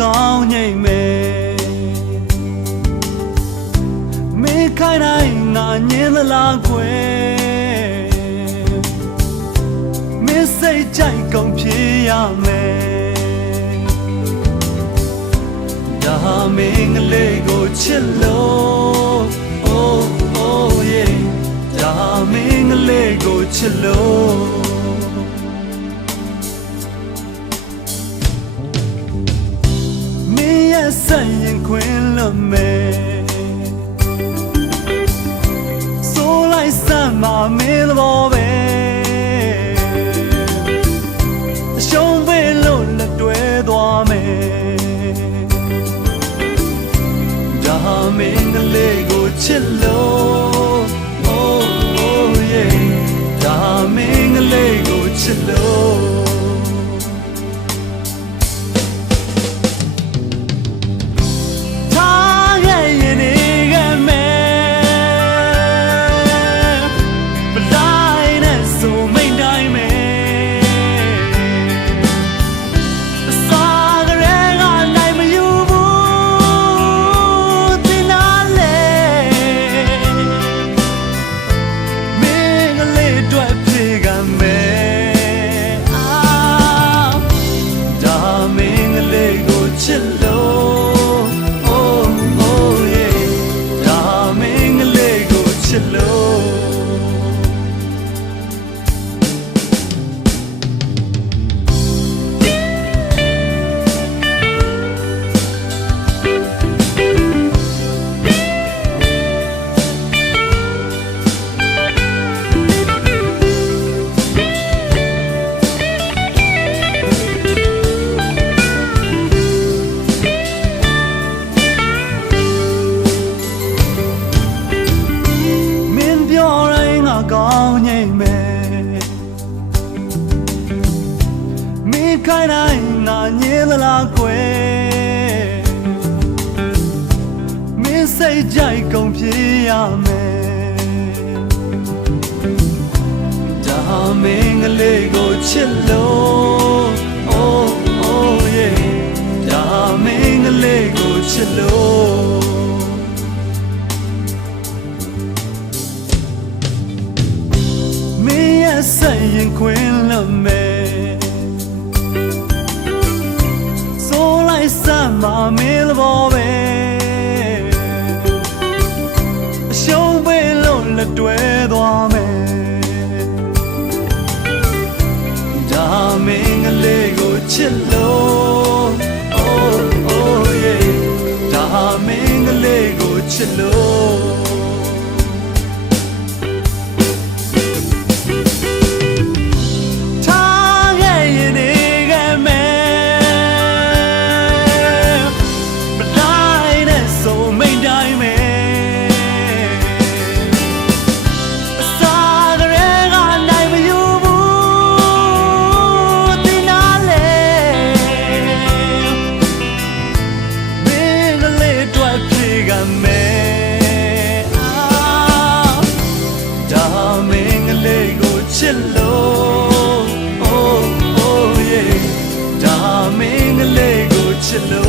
ကောင်းငိမ့်မယ်မင်းခိုင်းတိုင်းငါညင်းသလားကွယ်မင်းစိတ်ကြိုက်ကုန်ဖြစ်ရမယ်ဒါဟာမင်းကလေးကိုချစ်လို့ oh oh yeah ဒါဟာမင်းကလေးကိုချစ်လို့ဆက်ရင်ခွင်လို့မယ်ဆိုလိုက်စမ်းမမင်းတော်ပဲအရှုံးပဲလို့လက်တွဲသွားမယ်ဒါမင်းကလေးကိုချစ်လို့ oh oh yeah ဒါမင်းကလေးကိုချစ်လို့ချစ်လို့ oh oh yeah ဒါမင်းကလေးကိုချစ်လို့ကောင်းငိမ့်မယ်မင်းခိုင်းတိုင်းငါညင်းသလားကွယ်မင်းစိတ်ကြိုက်ကုန်ဖြစ်ရမယ်ဒါမင်းကလေးကိုချစ်လို့ oh oh yeah ဒါမင်းကလေးကိုချစ်လို့ဆက်ရင်ခွင်လို့မယ်ဆိုလိုက်စမ်းမမင်းတော်ပဲအရှုံးပဲလို့လက်တွဲသွားမယ်ဒါမင်းကလေးကိုချစ်လို့ oh oh yeah ဒါမင်းကလေးကိုချစ်လို့ချစ်လို့ oh oh yeah ဒါမင်းကလေးကိုချစ်လို့